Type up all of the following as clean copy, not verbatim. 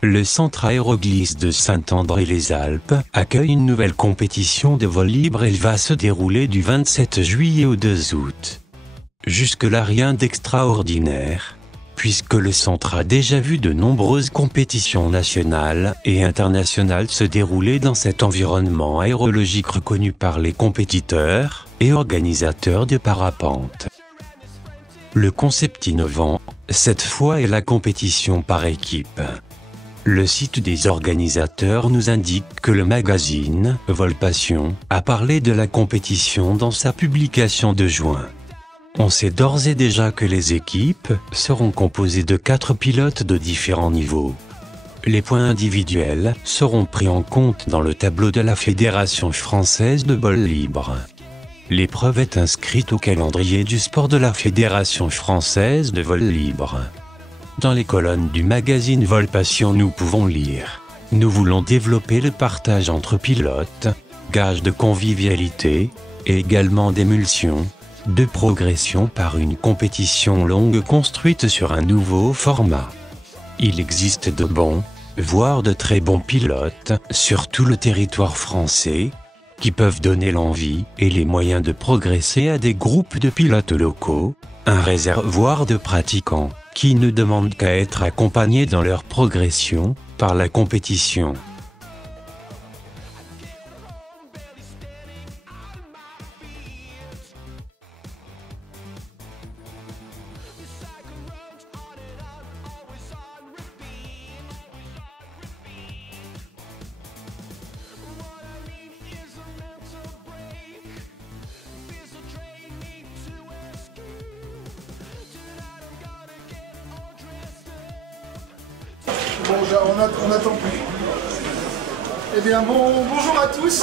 Le centre Aéroglisse de Saint-André-les-Alpes accueille une nouvelle compétition de vol libre. Elle va se dérouler du 27 juillet au 2 août. Jusque-là rien d'extraordinaire, puisque le centre a déjà vu de nombreuses compétitions nationales et internationales se dérouler dans cet environnement aérologique reconnu par les compétiteurs et organisateurs de parapente. Le concept innovant, cette fois, est la compétition par équipe. Le site des organisateurs nous indique que le magazine Vol Passion a parlé de la compétition dans sa publication de juin. On sait d'ores et déjà que les équipes seront composées de 4 pilotes de différents niveaux. Les points individuels seront pris en compte dans le tableau de la Fédération française de vol libre. L'épreuve est inscrite au calendrier du sport de la Fédération française de vol libre. Dans les colonnes du magazine Vol Passion, nous pouvons lire « Nous voulons développer le partage entre pilotes, gage de convivialité, et également d'émulsion, de progression par une compétition longue construite sur un nouveau format. Il existe de bons, voire de très bons pilotes, sur tout le territoire français, qui peuvent donner l'envie et les moyens de progresser à des groupes de pilotes locaux, un réservoir de pratiquants, qui ne demandent qu'à être accompagnés dans leur progression par la compétition. Bon, on n'attend plus. Eh bien, bonjour à tous.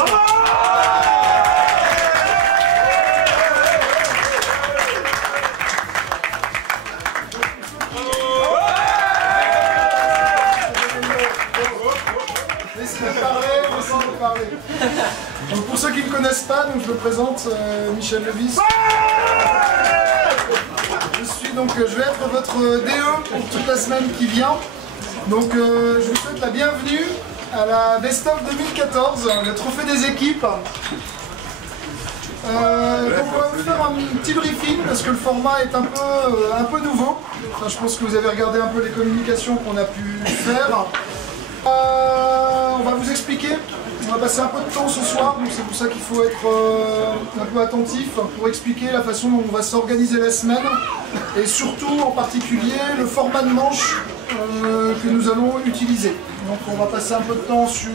Laissez-moi parler. Donc, pour ceux qui ne me connaissent pas, donc, je me présente, Michel Levis. Je vais être votre DE pour toute la semaine qui vient. Donc je vous souhaite la bienvenue à la Best of 2014, le trophée des équipes. Donc on va vous faire un petit briefing parce que le format est un peu nouveau. Enfin, je pense que vous avez regardé un peu les communications qu'on a pu faire. On va vous expliquer. On va passer un peu de temps ce soir, donc c'est pour ça qu'il faut être un peu attentif pour expliquer la façon dont on va s'organiser la semaine et surtout en particulier le format de manche que nous allons utiliser. Donc on va passer un peu de temps sur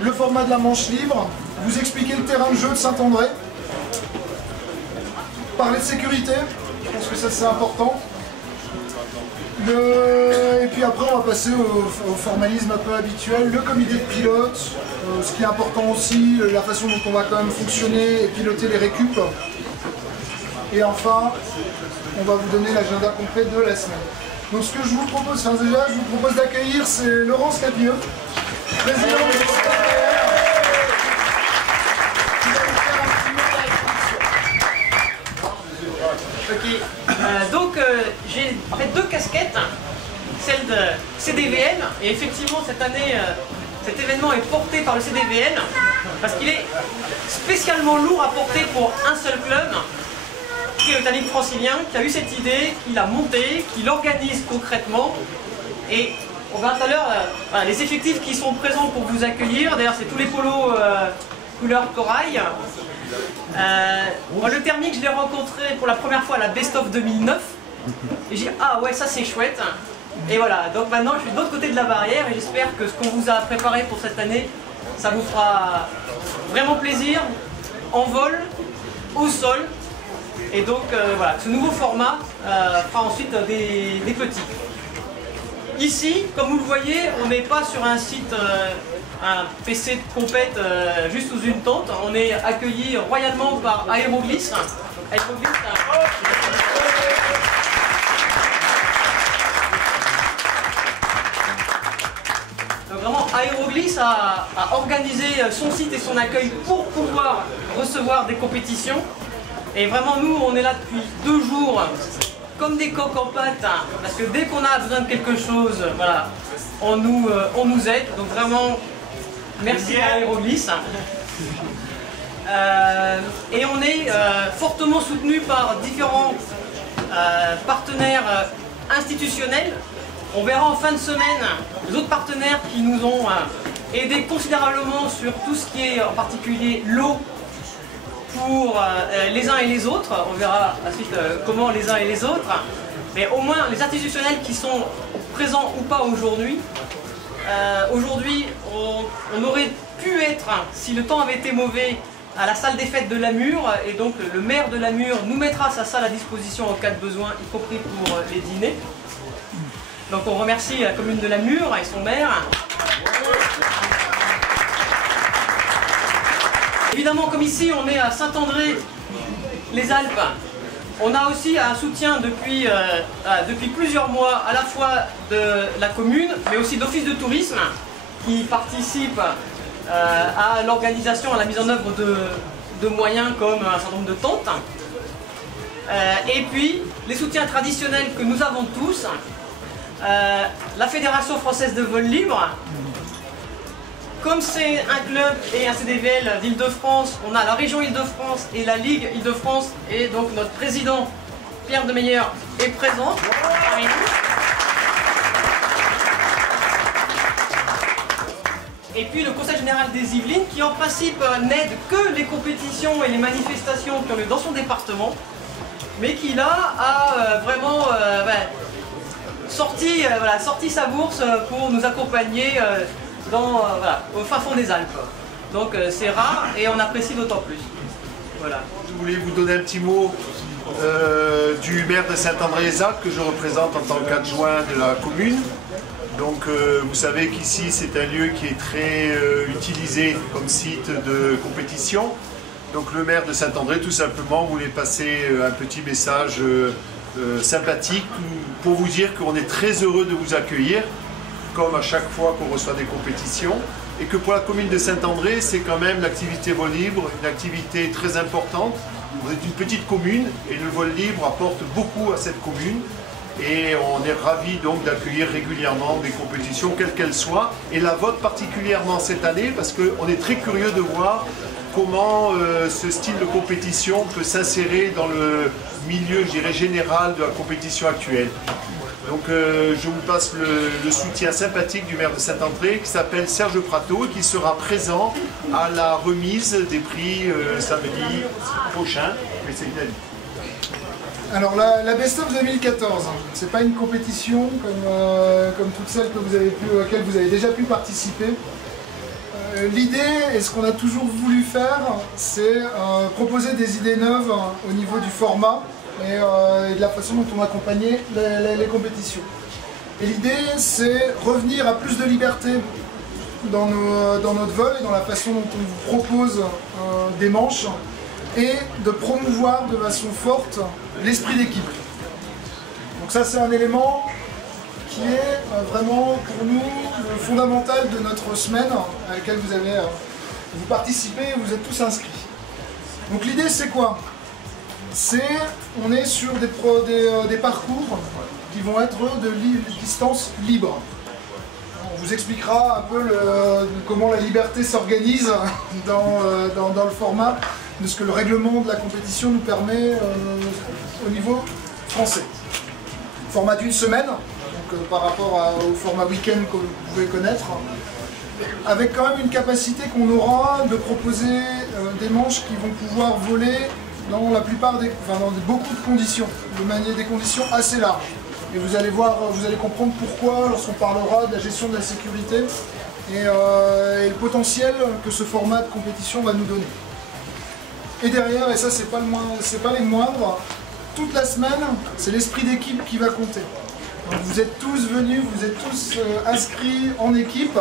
le format de la manche libre, vous expliquer le terrain de jeu de Saint-André, parler de sécurité, je pense que ça c'est important. Et puis après on va passer au formalisme un peu habituel, le comité de pilote, ce qui est important aussi, la façon dont on va quand même fonctionner et piloter les récup. Et enfin, on va vous donner l'agenda complet de la semaine. Donc ce que je vous propose, je vous propose d'accueillir, c'est Laurence Cabieux, président de Ok, donc j'ai en fait 2 casquettes, celle de CDVL, et effectivement cette année, cet événement est porté par le CDVL, parce qu'il est spécialement lourd à porter pour un seul club, qui est le Tannique francilien, qui a eu cette idée, qui l'a montée, qui l'organise concrètement, et on verra tout à l'heure les effectifs qui sont présents pour vous accueillir. D'ailleurs c'est tous les polos couleur corail. Moi, le thermique, je l'ai rencontré pour la première fois à la Best of 2009 et j'ai dit ah ouais, ça c'est chouette. Et voilà, donc maintenant je suis de l'autre côté de la barrière et j'espère que ce qu'on vous a préparé pour cette année, ça vous fera vraiment plaisir en vol, au sol. Et donc voilà, ce nouveau format fera ensuite des petits. Ici, comme vous le voyez, on n'est pas sur un site, un PC de compète juste sous une tente. On est accueilli royalement par Aéroglisse. Donc vraiment, Aéroglisse a organisé son site et son accueil pour pouvoir recevoir des compétitions. Et vraiment, nous, on est là depuis 2 jours comme des coqs en pâte, hein, parce que dès qu'on a besoin de quelque chose, voilà, on nous aide. Donc vraiment, merci à Aéroglis. Et on est fortement soutenu par différents partenaires institutionnels. On verra en fin de semaine les autres partenaires qui nous ont aidés considérablement sur tout ce qui est en particulier l'eau pour les uns et les autres. On verra ensuite comment les uns et les autres. Mais au moins les institutionnels qui sont présents ou pas aujourd'hui. Aujourd'hui, on aurait pu être, si le temps avait été mauvais, à la salle des fêtes de Lamur, et donc le maire de Lamur nous mettra sa salle à disposition en cas de besoin, y compris pour les dîners. Donc on remercie la commune de Lamur et son maire. Évidemment, comme ici on est à Saint-André-les-Alpes, on a aussi un soutien depuis plusieurs mois, à la fois de la commune, mais aussi d'office de tourisme, qui participe à l'organisation, à la mise en œuvre de moyens comme un certain nombre de tentes. Et puis, les soutiens traditionnels que nous avons tous, la Fédération française de vol libre. Comme c'est un club et un CDVL d'Île-de-France, on a la région Île-de-France et la Ligue Île-de-France, et donc notre président Pierre Demeyer est présent parmi nous. Et puis le Conseil général des Yvelines qui en principe n'aide que les compétitions et les manifestations qui ont lieu dans son département, mais qui là a vraiment sorti sa bourse pour nous accompagner au fin fond des Alpes. Donc c'est rare et on apprécie d'autant plus. Voilà. Je voulais vous donner un petit mot du maire de Saint-André-les-Alpes que je représente en tant qu'adjoint de la commune. Donc vous savez qu'ici c'est un lieu qui est très utilisé comme site de compétition. Donc le maire de Saint-André tout simplement voulait passer un petit message sympathique pour vous dire qu'on est très heureux de vous accueillir, comme à chaque fois qu'on reçoit des compétitions, et que pour la commune de Saint-André, c'est quand même l'activité vol libre, une activité très importante. Vous êtes une petite commune et le vol libre apporte beaucoup à cette commune. Et on est ravis donc d'accueillir régulièrement des compétitions, quelles qu'elles soient, et la vôtre particulièrement cette année, parce qu'on est très curieux de voir comment ce style de compétition peut s'insérer dans le milieu, je dirais, général de la compétition actuelle. Donc je vous passe le soutien sympathique du maire de Saint-André, qui s'appelle Serge Prateau, et qui sera présent à la remise des prix samedi prochain. Alors la Best of 2014, c'est pas une compétition comme toutes celles auxquelles vous avez déjà pu participer. L'idée, et ce qu'on a toujours voulu faire, c'est proposer des idées neuves au niveau du format et de la façon dont on accompagnait les compétitions. Et l'idée, c'est revenir à plus de liberté dans notre vol et dans la façon dont on vous propose des manches, et de promouvoir de façon forte l'esprit d'équipe. Donc ça, c'est un élément qui est vraiment pour nous le fondamental de notre semaine à laquelle vous participez et vous êtes tous inscrits. Donc l'idée, c'est quoi? On est sur des parcours qui vont être de distance libre. On vous expliquera un peu comment la liberté s'organise dans le format de ce que le règlement de la compétition nous permet au niveau français. Format d'une semaine, donc, par rapport au format week-end que vous pouvez connaître, avec quand même une capacité qu'on aura de proposer des manches qui vont pouvoir voler dans dans beaucoup de conditions, de manière des conditions assez larges. Et vous allez comprendre pourquoi lorsqu'on parlera de la gestion de la sécurité et le potentiel que ce format de compétition va nous donner. Et derrière, et ça c'est pas les moindres, toute la semaine, c'est l'esprit d'équipe qui va compter. Donc vous êtes tous venus, vous êtes tous inscrits en équipe,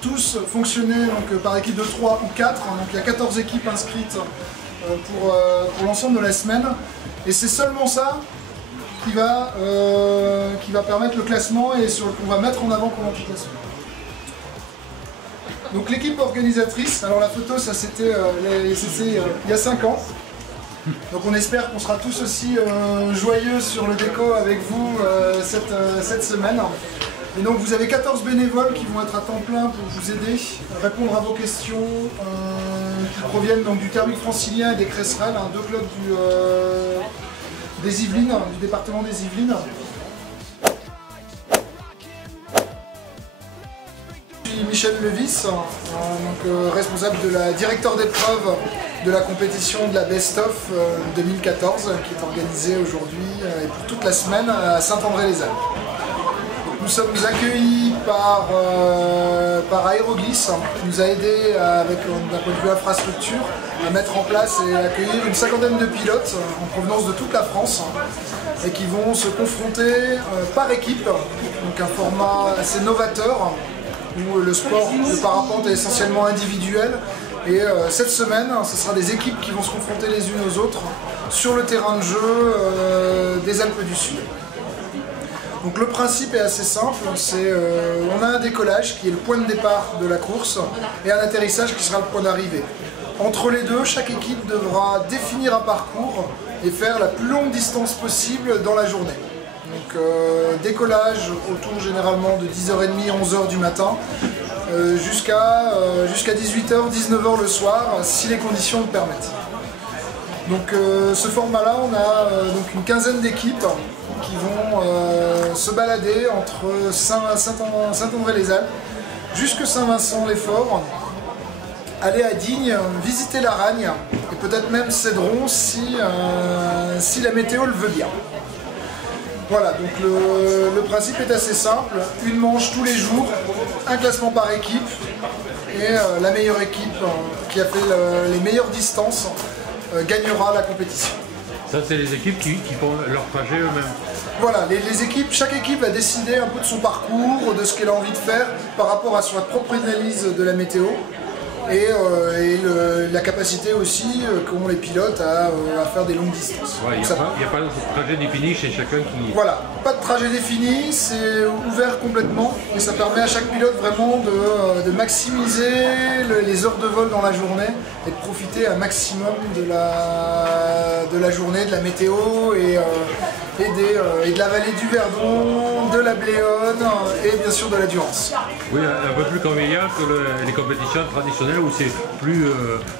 tous fonctionnez donc, par équipe de 3 ou 4, donc il y a 14 équipes inscrites pour l'ensemble de la semaine, et c'est seulement ça qui va permettre le classement et qu'on va mettre en avant pendant toute la semaine. Donc l'équipe organisatrice, alors la photo ça c'était il y a 5 ans, Donc on espère qu'on sera tous aussi joyeux sur le déco avec vous cette semaine. Et donc vous avez 14 bénévoles qui vont être à temps plein pour vous aider, répondre à vos questions qui proviennent donc du thermique francilien et des Cresserelles, deux clubs des Yvelines, du département des Yvelines. Je suis Michel Levis, responsable de la directeur d'épreuve de la compétition de la Best of 2014 qui est organisée aujourd'hui et pour toute la semaine à Saint-André-les-Alpes. Nous sommes accueillis par Aéroglisse qui nous a aidé d'un point de vue infrastructure à mettre en place et accueillir une cinquantaine de pilotes en provenance de toute la France et qui vont se confronter par équipe, donc un format assez novateur où le sport de parapente est essentiellement individuel. Et cette semaine, ce sera des équipes qui vont se confronter les unes aux autres sur le terrain de jeu des Alpes du Sud. Donc le principe est assez simple, on a un décollage qui est le point de départ de la course et un atterrissage qui sera le point d'arrivée. Entre les deux, chaque équipe devra définir un parcours et faire la plus longue distance possible dans la journée. Donc décollage autour généralement de 10h30, 11h du matin jusqu'à 18h, 19h le soir si les conditions le permettent. Donc ce format-là, on a donc une quinzaine d'équipes qui vont se balader entre Saint-André-les-Alpes jusque Saint-Vincent-les-Forts, aller à Digne, visiter la Ragne et peut-être même Cédron si la météo le veut bien. Voilà, donc le principe est assez simple, une manche tous les jours, un classement par équipe et la meilleure équipe qui a fait les meilleures distances gagnera la compétition. Ça, c'est les équipes qui font leur trajet eux-mêmes. Voilà, chaque équipe va décider un peu de son parcours, de ce qu'elle a envie de faire par rapport à sa propre analyse de la météo et la capacité aussi qu'ont les pilotes à faire des longues distances. Il n'y a pas de trajet défini chez chacun qui... Voilà, pas de trajet défini, c'est ouvert complètement et ça permet à chaque pilote vraiment de maximiser les heures de vol dans la journée et de profiter un maximum de la journée, de la météo et de la vallée du Verdon, de la Bléone et bien sûr de la Durance. Oui, un peu plus convivial que les compétitions traditionnelles où c'est plus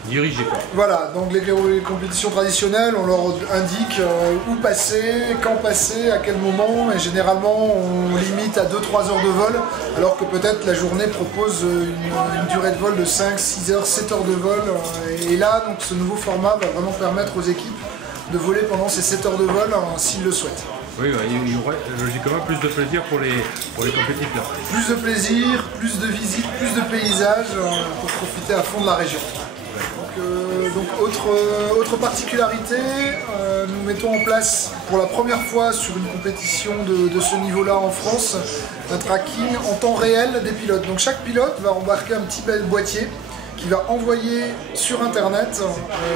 dirigé. Voilà, donc les compétitions traditionnelles, on leur indique où passer, quand passer, à quel moment, et généralement on limite à 2-3 heures de vol, alors que peut-être la journée propose une durée de vol de 5, 6 heures, 7 heures de vol. Et là, donc, ce nouveau format va vraiment permettre aux équipes de voler pendant ces 7 heures de vol s'ils le souhaitent. Oui, il y aurait logiquement plus de plaisir pour les compétiteurs. Plus de plaisir, plus de visites, plus de paysages pour profiter à fond de la région. Donc autre particularité, nous mettons en place pour la première fois sur une compétition de ce niveau-là en France un tracking en temps réel des pilotes. Donc chaque pilote va embarquer un petit boîtier qui va envoyer sur internet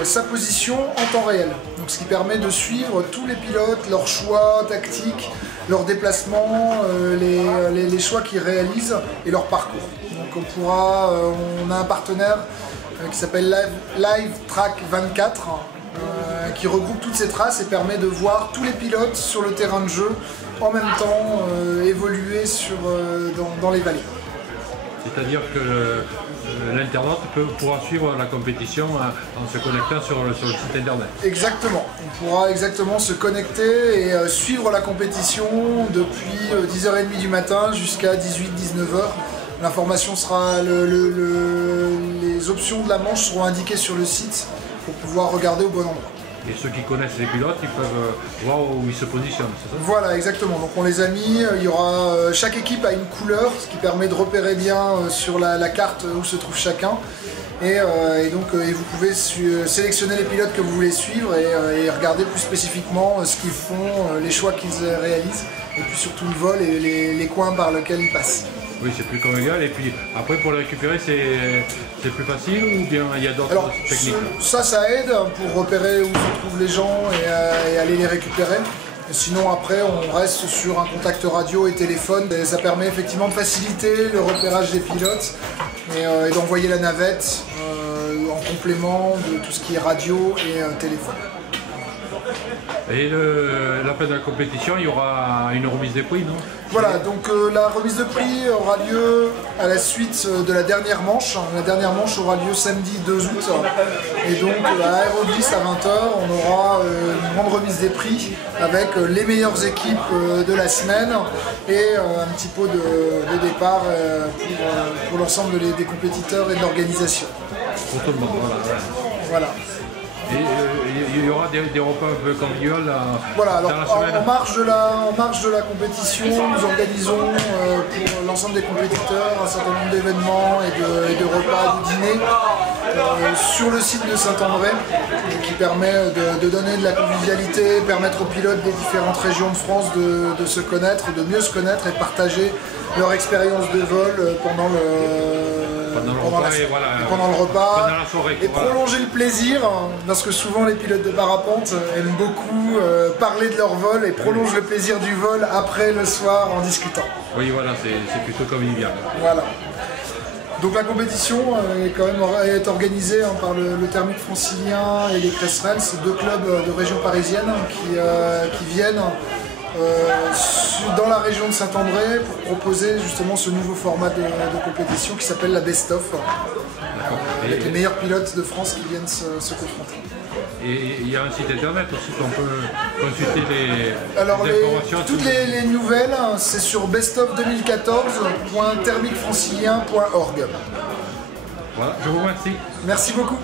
sa position en temps réel. Donc, ce qui permet de suivre tous les pilotes, leurs choix tactiques, leurs déplacements, les choix qu'ils réalisent et leur parcours. Donc on a un partenaire qui s'appelle Live Track 24 qui regroupe toutes ces traces et permet de voir tous les pilotes sur le terrain de jeu en même temps évoluer dans les vallées. C'est-à-dire que l'internaute pourra suivre la compétition en se connectant sur le site internet. Exactement, on pourra exactement se connecter et suivre la compétition depuis 10h30 du matin jusqu'à 18-19h. L'information sera, les options de la manche seront indiquées sur le site pour pouvoir regarder au bon endroit. Et ceux qui connaissent les pilotes, ils peuvent voir où ils se positionnent, c'est ça? Voilà, exactement. Donc on les a mis, chaque équipe a une couleur, ce qui permet de repérer bien sur la carte où se trouve chacun. Et vous pouvez sélectionner les pilotes que vous voulez suivre et regarder plus spécifiquement ce qu'ils font, les choix qu'ils réalisent, et puis surtout le vol et les coins par lesquels ils passent. Oui, c'est plus convivial. Et puis après, pour les récupérer, c'est plus facile ou bien il y a d'autres techniques? Ça aide pour repérer où se trouvent les gens et aller les récupérer. Et sinon, après, on reste sur un contact radio et téléphone. Et ça permet effectivement de faciliter le repérage des pilotes et d'envoyer la navette en complément de tout ce qui est radio et téléphone. Et la fin de la compétition, il y aura une remise des prix, non? Voilà, donc la remise de prix aura lieu à la suite de la dernière manche. La dernière manche aura lieu samedi 2 août. Et donc à Aéroglys à 20h, on aura une grande remise des prix avec les meilleures équipes de la semaine et un petit pot de départ pour l'ensemble des compétiteurs et de l'organisation. Pour tout le monde, Voilà. Et il y aura des repas un peu conviviaux voilà, alors, dans la semaine. en marge de la compétition, nous organisons pour l'ensemble des compétiteurs un certain nombre d'événements et de repas, de dîners sur le site de Saint-André qui permet de donner de la convivialité, permettre aux pilotes des différentes régions de France de se connaître, de mieux se connaître et de partager leur expérience de vol pendant le repas, pendant la soirée, et prolonger le plaisir, parce que souvent les pilotes de parapente aiment beaucoup parler de leur vol et prolongent le plaisir du vol après le soir en discutant. Oui, voilà, c'est plutôt convivial. Voilà. Donc la compétition est organisée par le Thermique Francilien et les Cresserelles, c'est deux clubs de région parisienne qui viennent dans la région de Saint-André pour proposer justement ce nouveau format de compétition qui s'appelle la Best of, avec les meilleurs pilotes de France qui viennent se confronter. Et il y a un site internet aussi qu'on peut consulter les informations. Toutes les nouvelles, c'est sur bestof2014.thermiquefrancilien.org. Voilà, je vous remercie. Merci beaucoup.